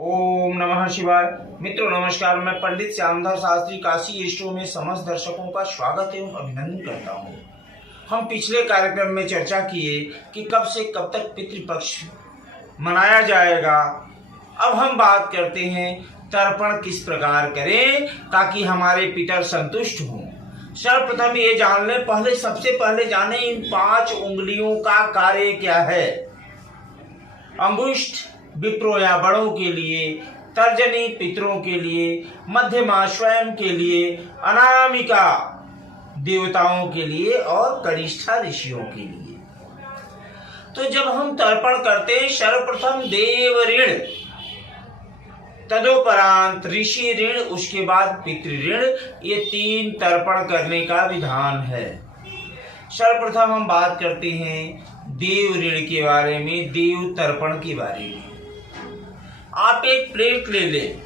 ओम नमः शिवाय। मित्रों नमस्कार, मैं पंडित श्यामधर शास्त्री काशी स्टोर में समस्त दर्शकों का स्वागत एवं अभिनंदन करता हूँ। हम पिछले कार्यक्रम में चर्चा किए कि कब से कब तक पितृपक्ष मनाया जाएगा। अब हम बात करते हैं तर्पण किस प्रकार करें ताकि हमारे पितर संतुष्ट हों। सर्वप्रथम ये जान लें, सबसे पहले जाने इन 5 उंगलियों का कार्य क्या है। अंगुष्ठ विप्रो या बड़ों के लिए, तर्जनी पितरों के लिए, मध्यमा स्वयं के लिए, अनामिका देवताओं के लिए और कनिष्ठा ऋषियों के लिए। तो जब हम तर्पण करते हैं, सर्वप्रथम देव ऋण, तदोपरांत ऋषि ऋण, उसके बाद पितृ ऋण, ये 3 तर्पण करने का विधान है। सर्वप्रथम हम बात करते हैं देव ऋण के बारे में, देव तर्पण के बारे में। आप एक प्लेट ले लें,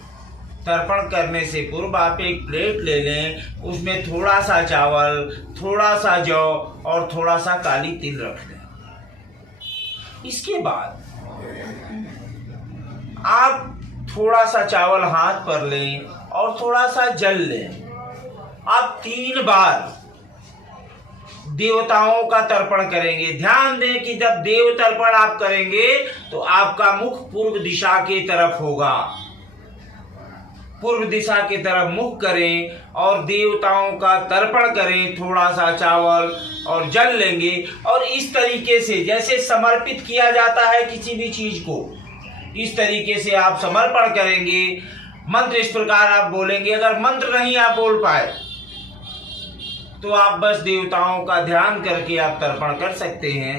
तर्पण करने से पूर्व आप एक प्लेट ले लें, उसमें थोड़ा सा चावल, थोड़ा सा जौ और थोड़ा सा काली तिल रख लें। इसके बाद आप थोड़ा सा चावल हाथ पर लें और थोड़ा सा जल लें। आप 3 बार देवताओं का तर्पण करेंगे। ध्यान दें कि जब देव तर्पण आप करेंगे तो आपका मुख पूर्व दिशा की तरफ होगा। पूर्व दिशा की तरफ मुख करें और देवताओं का तर्पण करें। थोड़ा सा चावल और जल लेंगे और इस तरीके से जैसे समर्पित किया जाता है किसी भी चीज को, इस तरीके से आप समर्पण करेंगे। मंत्र इस प्रकार आप बोलेंगे। अगर मंत्र नहीं आप बोल पाए तो आप बस देवताओं का ध्यान करके आप तर्पण कर सकते हैं।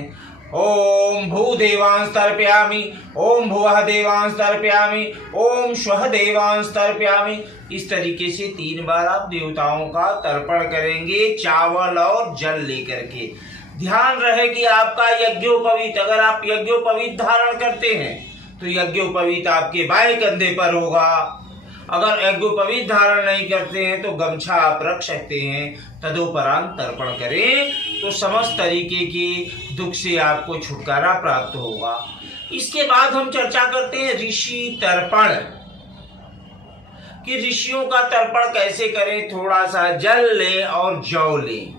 ओम भूदेवांश तर्पयामि, ओम भुवः देवांश तर्पयामि, ओम स्वः देवांश तर्पयामि। इस तरीके से 3 बार आप देवताओं का तर्पण करेंगे, चावल और जल लेकर के। ध्यान रहे कि आपका यज्ञोपवीत, अगर आप यज्ञोपवीत धारण करते हैं तो यज्ञोपवीत आपके बाएं कंधे पर होगा। अगर यज्ञोपवीत धारण नहीं करते हैं तो गमछा आप रख सकते हैं। तदोपरांत तर्पण करें तो समस्त तरीके के दुख से आपको छुटकारा प्राप्त होगा। इसके बाद हम चर्चा करते हैं ऋषि तर्पण, कि ऋषियों का तर्पण कैसे करें। थोड़ा सा जल लें और जौ लें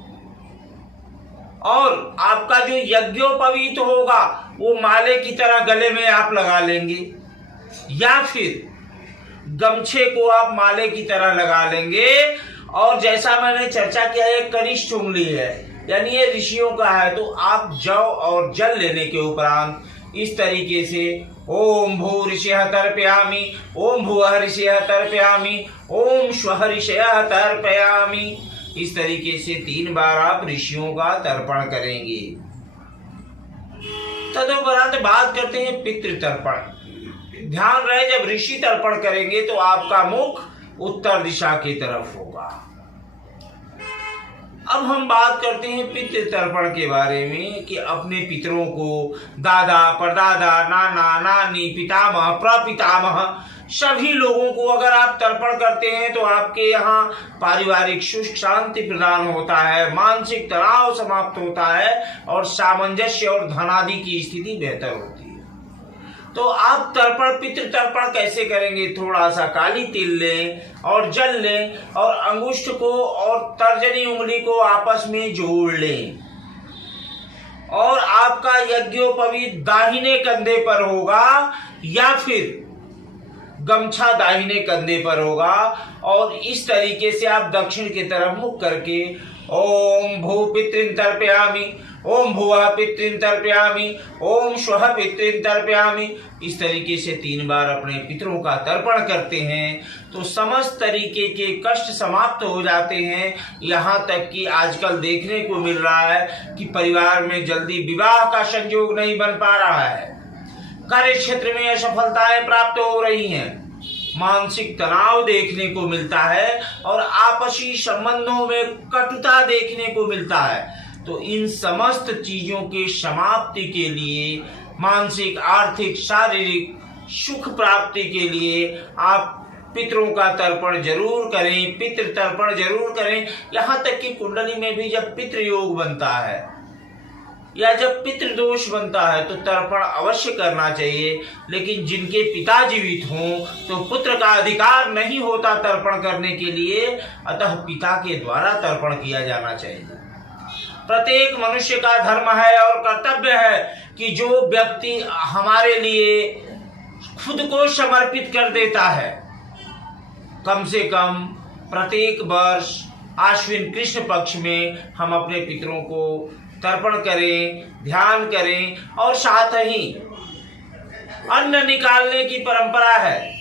और आपका जो यज्ञोपवीत होगा वो माले की तरह गले में आप लगा लेंगे या फिर गमछे को आप माले की तरह लगा लेंगे। और जैसा मैंने चर्चा किया है, कनिष्ठ उंगली है यानी ये ऋषियों का है, तो आप जौ और जल लेने के उपरांत इस तरीके से ओम भू ऋषयः तर्पयामि, ओम भुवः ऋषयः तर्पयामि, ओम स्वः ऋषयः तर्पयामि। इस तरीके से 3 बार आप ऋषियों का तर्पण करेंगे। तदुपरांत बात करते हैं पितृ तर्पण। ध्यान रहे, जब ऋषि तर्पण करेंगे तो आपका मुख उत्तर दिशा की तरफ होगा। अब हम बात करते हैं पितृ तर्पण के बारे में, कि अपने पितरों को, दादा परदादा, नाना नानी, पितामह प्रपितामह, सभी लोगों को अगर आप तर्पण करते हैं तो आपके यहाँ पारिवारिक सुख शांति प्रदान होता है, मानसिक तनाव समाप्त होता है और सामंजस्य और धनादि की स्थिति बेहतर होती है। तो आप पितृ तर्पण कैसे करेंगे। थोड़ा सा काली तिल लें और जल लें और अंगुष्ठ को और तर्जनी उंगली को आपस में जोड़ लें और आपका यज्ञोपवीत दाहिने कंधे पर होगा या फिर गमछा दाहिने कंधे पर होगा। और इस तरीके से आप दक्षिण की तरफ मुख करके ओम भू पितृन तर्पयामि, ओम भुवः पितृन तर्पयामि, ओम स्वः पितृन तर्पयामि। इस तरीके से 3 बार अपने पितरों का तर्पण करते हैं तो समस्त तरीके के कष्ट समाप्त हो जाते हैं। यहाँ तक कि आजकल देखने को मिल रहा है कि परिवार में जल्दी विवाह का संयोग नहीं बन पा रहा है, कार्य क्षेत्र में असफलताएं प्राप्त हो रही हैं, मानसिक तनाव देखने को मिलता है और आपसी संबंधों में कटुता देखने को मिलता है। तो इन समस्त चीजों के समाप्ति के लिए, मानसिक आर्थिक शारीरिक सुख प्राप्ति के लिए आप पितरों का तर्पण जरूर करें, पितृ तर्पण जरूर करें। यहाँ तक कि कुंडली में भी जब पितृ योग बनता है या जब पितृदोष बनता है तो तर्पण अवश्य करना चाहिए, लेकिन जिनके पिता जीवित हों तो पुत्र का अधिकार नहीं होता तर्पण करने के लिए, अतः पिता के द्वारा तर्पण किया जाना चाहिए। प्रत्येक मनुष्य का धर्म है और कर्तव्य है कि जो व्यक्ति हमारे लिए खुद को समर्पित कर देता है, कम से कम प्रत्येक वर्ष आश्विन कृष्ण पक्ष में हम अपने पितरों को तर्पण करें, ध्यान करें। और साथ ही अन्न निकालने की परंपरा है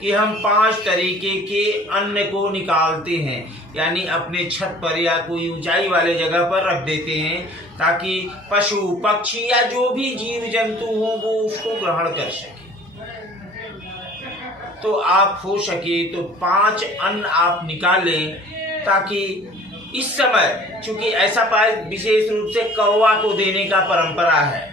कि हम 5 तरीके के अन्न को निकालते हैं, यानी अपने छत पर या कोई ऊंचाई वाले जगह पर रख देते हैं ताकि पशु पक्षी या जो भी जीव जंतु हो वो उसको ग्रहण कर सके। तो आप हो सके तो 5 अन्न आप निकालें, ताकि इस समय चूंकि ऐसा पाए विशेष रूप से कौवा को देने का परंपरा है,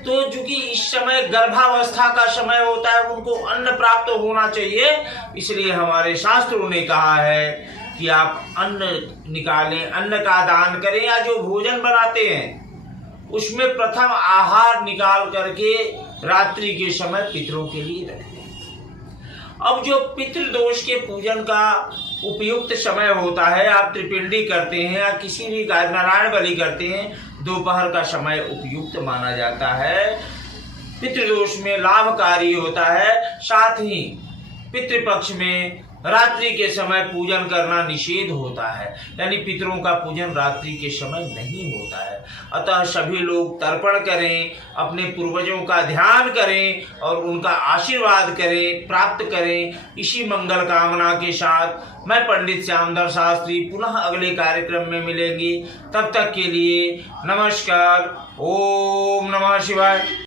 तो चूंकि इस समय गर्भावस्था का समय होता है, उनको अन्न प्राप्त होना चाहिए, इसलिए हमारे शास्त्रों ने कहा है कि आप अन्न निकालें, अन्न का दान करें, या जो भोजन बनाते हैं उसमें प्रथम आहार निकाल करके रात्रि के समय पितरों के लिए रखें। अब जो पितृदोष के पूजन का उपयुक्त समय होता है, आप त्रिपिंडी करते हैं या किसी भी नारायण बलि करते हैं, दोपहर का समय उपयुक्त माना जाता है, पितृदोष में लाभकारी होता है। साथ ही पितृपक्ष में रात्रि के समय पूजन करना निषेध होता है, यानी पितरों का पूजन रात्रि के समय नहीं होता है। अतः सभी लोग तर्पण करें, अपने पूर्वजों का ध्यान करें और उनका आशीर्वाद करें, प्राप्त करें। इसी मंगल कामना के साथ मैं पंडित श्यामधर शास्त्री पुनः अगले कार्यक्रम में मिलेंगे। तब तक के लिए नमस्कार। ओम नमः शिवाय।